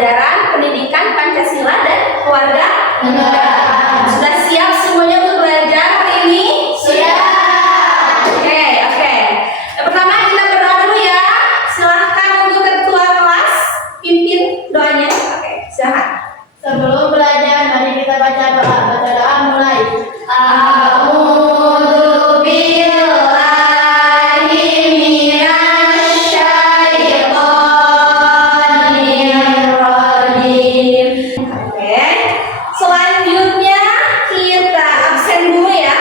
pelajaran pendidikan Pancasila dan keluarga negaraan. Sudah siap semuanya untuk belajar hari ini? Siap. Oke. Yang pertama kita berdoa dulu ya. Silahkan untuk ketua kelas pimpin doanya. Oke, silahkan. Sebelum belajar, mari kita baca doa. Baca doa mulai. Selanjutnya kita absen dulu ya.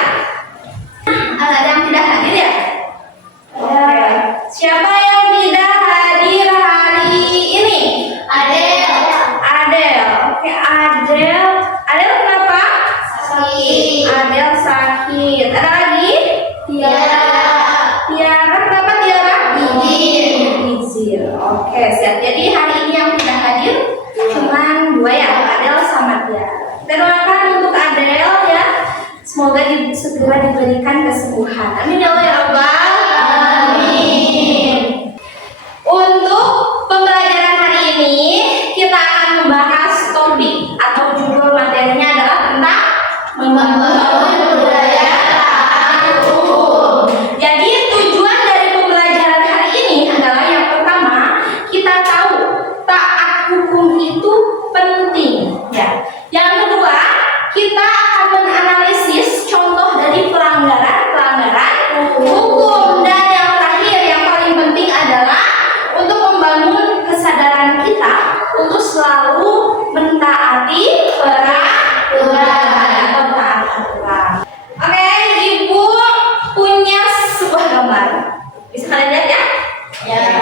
Ada yang tidak hadir ya? Oke. Siapa yang tidak hadir hari ini? Adel. Oke, Adel. Adel kenapa? Sakit. Adel sakit. Ada lagi? Tiara. Tiara kenapa Tiara? Izin. Oke, siap. Jadi hari ini yang tidak hadir cuma 2 ya, Adel sama Tiara. Kita doakan untuk Adel ya. Semoga segera diberikan kesembuhan. Amin ya Allah ya Rabbal. Amin. Untuk pembelajaran hari ini kita akan membahas topik atau judul materinya adalah tentang Membangun budaya taat hukum. Jadi tujuan dari pembelajaran hari ini adalah yang pertama, kita tahu taat hukum itu penting ya. Yang kedua, kita akan menganalisis contoh dari pelanggaran hukum, dan yang terakhir yang paling penting adalah untuk membangun kesadaran kita untuk selalu mentaati peraturan atau taat aturan. Oke, Ibu punya sebuah gambar. Bisa kalian lihat ya? Ya.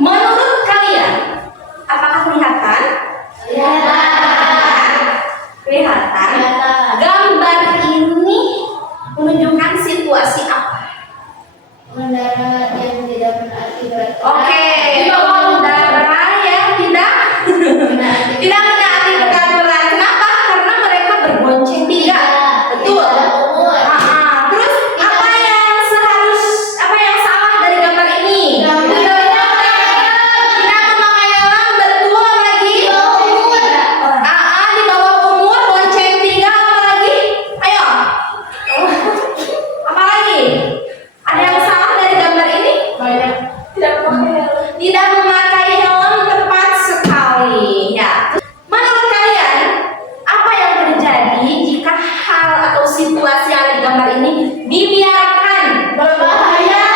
Menurut kalian, apakah kelihatan? Kelihatan. Gambar ini menunjukkan situasi apa? Mendarat yang tidak berakibat. Oke, pengendara yang tidak menaati peraturan. Kenapa? Karena mereka berbonceng tiga. Betul. Terus apa yang salah dari gambar ini? Tidak memakai helm, betul lagi. Di bawah umur, bonceng tiga, apa lagi? Ayo. Apa lagi? Ada yang salah dari gambar ini? Banyak. Tidak memakai helm tepat sekali ya. Menurut kalian apa yang terjadi jika hal atau situasi yang ada di gambar ini dibiarkan? Berbahaya.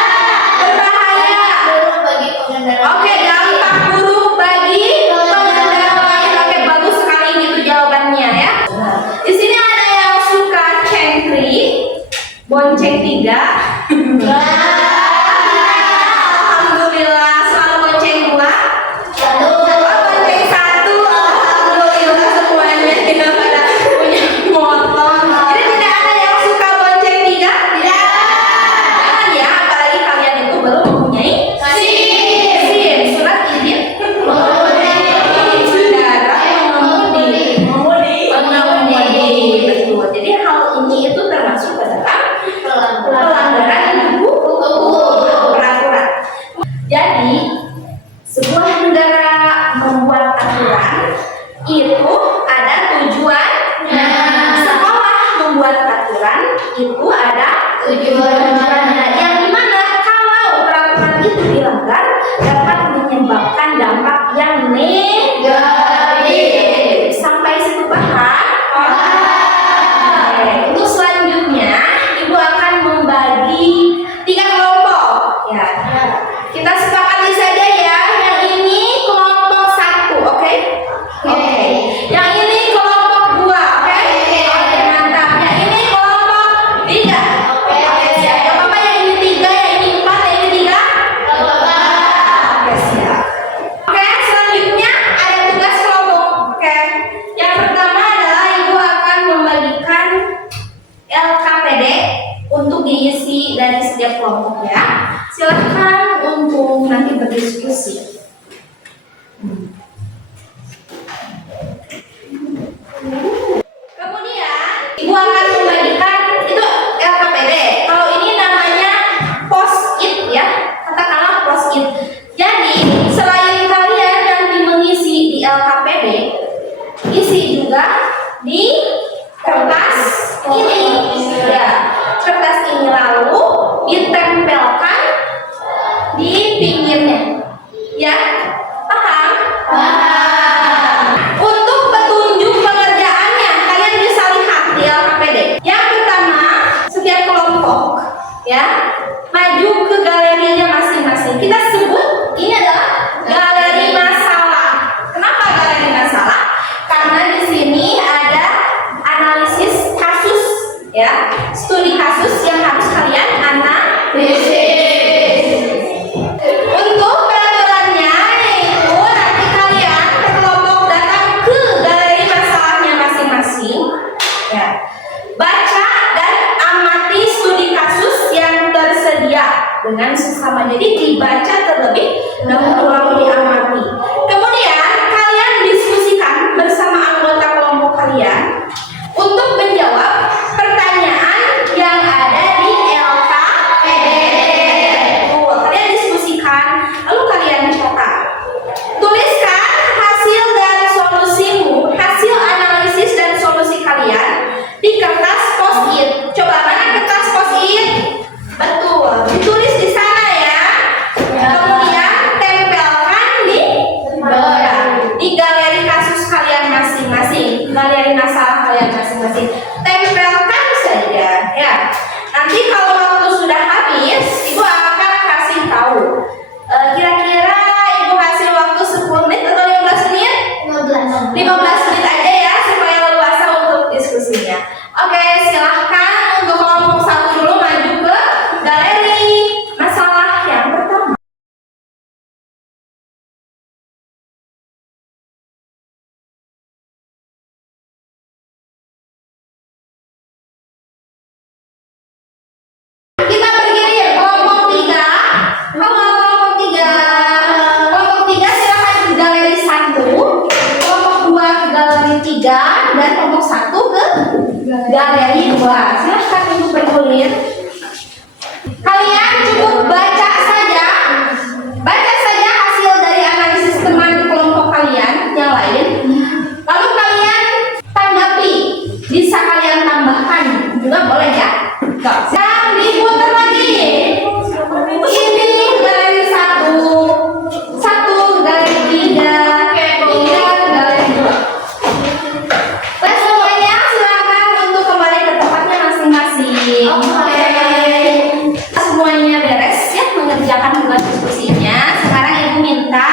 Buruk bagi pengendara. Oke, dampak buruk bagi pengendara lain. Oke, bagus sekali itu jawabannya ya. Di sini ada yang suka cengkri, bonceng tiga. Alhamdulillah, selalu bonceng dua. Bonceng satu, alhamdulillah semuanya tidak pada punya motor. Jadi tidak ada yang suka bonceng tiga? Tidak. Jangan ya, apalagi kalian itu belum mempunyai SIM, surat izin kendaraan mengemudi. Betul. Jadi hal ini itu termasuk ke dalam pelanggaran hukum peraturan. Jadi sebuah negara membuat aturan itu ada tujuannya. Sekolah membuat aturan itu ada tujuannya. Yang dimana kalau peraturan itu dilanggar dapat menyebabkan dampak yang negatif. Sampai situ paham? Oke, untuk selanjutnya Ibu akan membagi 3 kelompok ya. Kita sepakati saja ya. Yang ini kelompok 1, oke? Oke. Yang ini kelompok 2, oke? Oke, mantap. Yang ini kelompok 3. Oke, siap. Gak apa-apa yang ini 3, yang ini 4, yang ini 3. Oke, siap. Oke, selanjutnya ada tugas kelompok. Oke. Yang pertama adalah Ibu akan membagikan LKPD untuk diisi dari setiap kelompok ya. Silahkan untuk nanti berdiskusi. Kemudian Ibu akan membagikan itu LKPD. Kalau ini namanya post-it ya, katakanlah post-it. Jadi selain kalian nanti mengisi di LKPD, ya, maju ke galerinya masing-masing. Kita sebut ini adalah galeri masalah. Kenapa galeri masalah? Karena di sini ada analisis kasus, ya, studi kasus yang harus kalian analisis. Untuk peraturannya yaitu nanti kalian berkelompok datang ke galeri masalahnya masing-masing, ya. Baca dan amati studi kasus yang tersedia dengan sesama. Jadi dibaca terlebih dahulu lalu diamati. Kemudian kalian diskusikan bersama anggota kelompok kalian untuk menjawab pertanyaan yang ada di LKPD. Kalian diskusikan, lalu kalian catat. Tuliskan hasil dan solusimu, hasil analisis dan solusi kalian di kertas post-it. Coba mana kertas post-it? Betul, ditulis di sana ya. Kemudian tempelkan di galeri kasus kalian masing-masing, galeri masalah kalian masing-masing. Tempelkan saja ya. Nanti kalau waktu sudah habis, Ibu akan kasih tahu. Kira-kira Ibu kasih waktu 10 menit atau 15 menit? 15 menit aja ya, supaya leluasa untuk diskusinya. Oke, silahkan untuk kelompok 1 dulu maju ke galeri masalah yang pertama. Kita berdiri kelompok 3. Halo kelompok 3. Kelompok 3 silakan ke galeri 1, kelompok 2 ke galeri 3, dan kelompok 1 ke galeri 2. Silakan untuk bergulir. Kalian cukup baca saja hasil dari analisis teman kelompok kalian yang lain. Lalu kalian tanggapi, bisa kalian tambahkan juga boleh ya. Sekarang diputar lagi. Ini galeri 1 galeri 3, 3 galeri 2. Semuanya silakan untuk kembali ke tempatnya masing-masing. Semuanya beres ya mengerjakan tugas diskusinya. Sekarang Ibu minta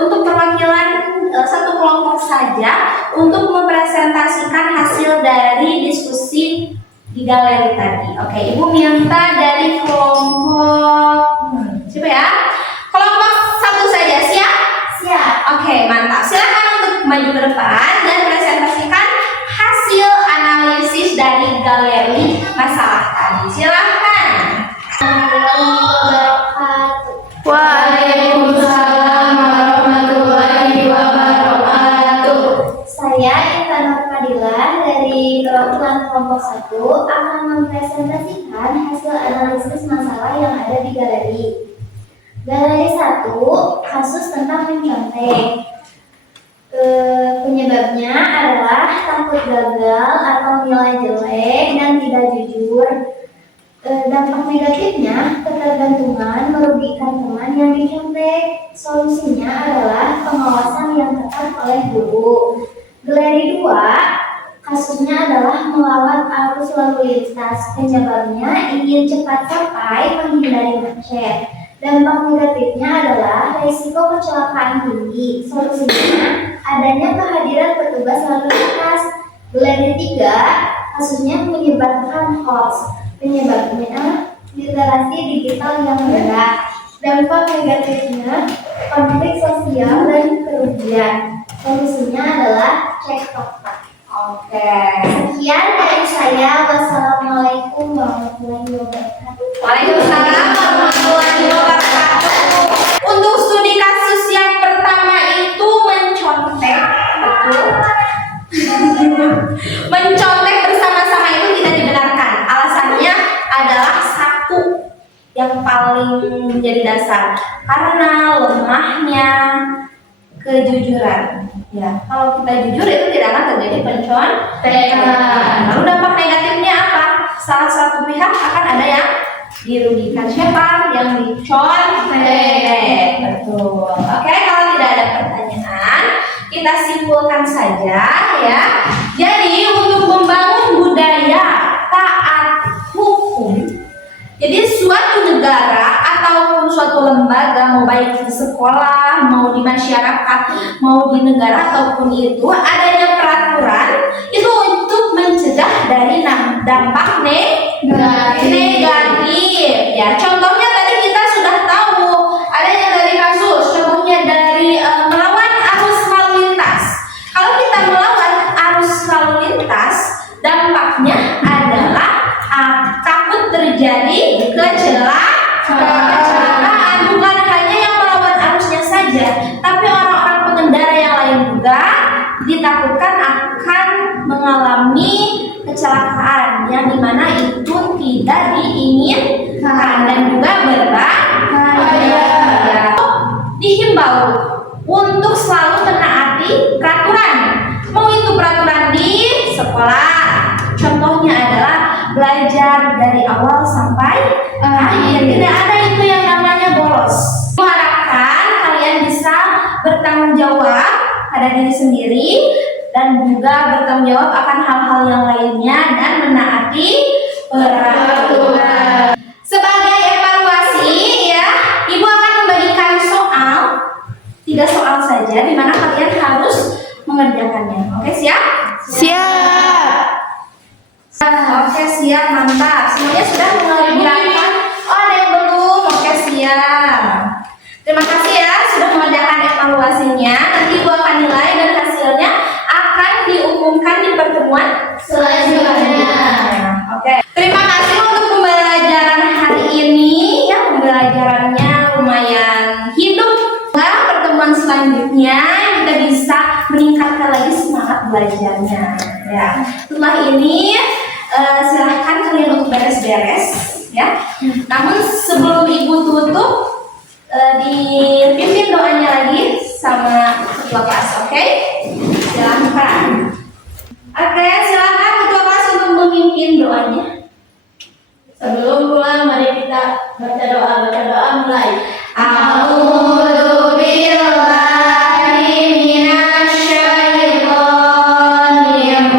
untuk perwakilan satu kelompok saja untuk mempresentasikan hasil dari diskusi di galeri tadi. Oke, Ibu minta dari kelompok siapa ya? Kelompok 1 saja, siap? Siap. Oke, mantap. Silakan untuk maju ke depan dan presentasikan hasil analisis dari galeri masalah tadi. Silakan. Waalaikumsalam warahmatullahi wabarakatuh. Saya Intan Nurfadilah dari perwakilan kelompok 1 akan mempresentasikan hasil analisis masalah yang ada di galeri. Galeri 1, kasus tentang mencontek. Penyebabnya adalah takut gagal atau nilai jelek dan tidak jujur. Dampak negatifnya, ketergantungan merugikan teman yang dicontek. Solusinya adalah pengawasan yang ketat oleh guru. Galeri 2, kasusnya adalah melawan arus lalu lintas. Penyebabnya ingin cepat sampai menghindari macet. Dampak negatifnya adalah risiko kecelakaan tinggi. Solusinya adanya kehadiran petugas lalu lintas. Galeri 3, kasusnya menyebarkan hoax. Penyebabnya literasi digital yang rendah. Dampak negatifnya konflik sosial dan kerugian. Solusinya adalah cek fakta. Oke. Sekian dari saya. Wassalamualaikum warahmatullahi wabarakatuh. Waalaikumsalam warahmatullahi wabarakatuh. Untuk studi kasus yang pertama itu mencontek, betul? Mencontek bersama-sama itu tidak dibenarkan. Alasannya adalah satu yang paling menjadi dasar, karena lemahnya kejujuran. Ya, kalau kita jujur itu tidak akan terjadi pencontekan. Lalu dampak negatifnya apa? Salah satu pihak akan ada yang dirugikan. Siapa? Yang dicontek. Betul. Oke, kalau tidak ada pertanyaan, kita simpulkan saja ya. Jadi untuk membangun budaya taat hukum Jadi suatu negara ataupun suatu lembaga, mau baik di sekolah, mau di masyarakat, mau di negara ataupun itu, adanya peraturan itu untuk mencegah dari dampak negatif. Ya, contohnya tadi kita sudah tahu adanya dari kasus, contohnya dari melawan arus lalu lintas. Kalau kita melawan arus lalu lintas, dampaknya adalah takut terjadi kecelakaan. Bukan hanya yang melawan arusnya saja, tapi orang-orang pengendara yang lain juga ditakutkan akan mengalami kecelakaan yang dimana itu tidak diinginkan dan juga berbahaya. Dihimbau untuk selalu menaati peraturan, mau itu peraturan di sekolah. Contohnya adalah belajar dari awal sampai akhir. Tidak ada itu yang namanya bolos. Diharapkan kalian bisa bertanggung jawab pada diri sendiri dan juga bertanggung jawab akan hal-hal yang lainnya dan menaati peraturan. Sebagai evaluasi ya, Ibu akan membagikan soal, 3 soal saja di mana kalian harus mengerjakannya. Oke, siap? Oke, siap, mantap. Semuanya sudah mengerjakan? Oh, ada yang belum? Oke, siap. Terima kasih ya sudah mengerjakan evaluasinya. Nanti Ibu akan nilai dan hasilnya akan diumumkan di pertemuan selanjutnya. Oke. Terima kasih untuk pembelajaran hari ini. Ya, pembelajarannya lumayan hidup. Nah, pertemuan selanjutnya kita bisa meningkatkan lagi semangat belajarnya. Ya. Setelah ini silahkan kalian untuk beres-beres ya. Namun sebelum Ibu tutup, dipimpin doanya lagi sama ketua kelas, oke? Silahkan. Oke, silahkan ketua kelas untuk memimpin doanya. Sebelum pulang, mari kita baca doa mulai. A'udzu billahi minasy syaithanir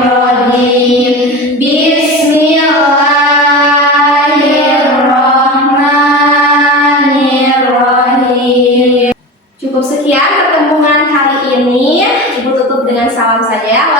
rajim. Bismillahirrahmanirrahim. Cukup sekian pertemuan hari ini. Ibu tutup dengan salam saja.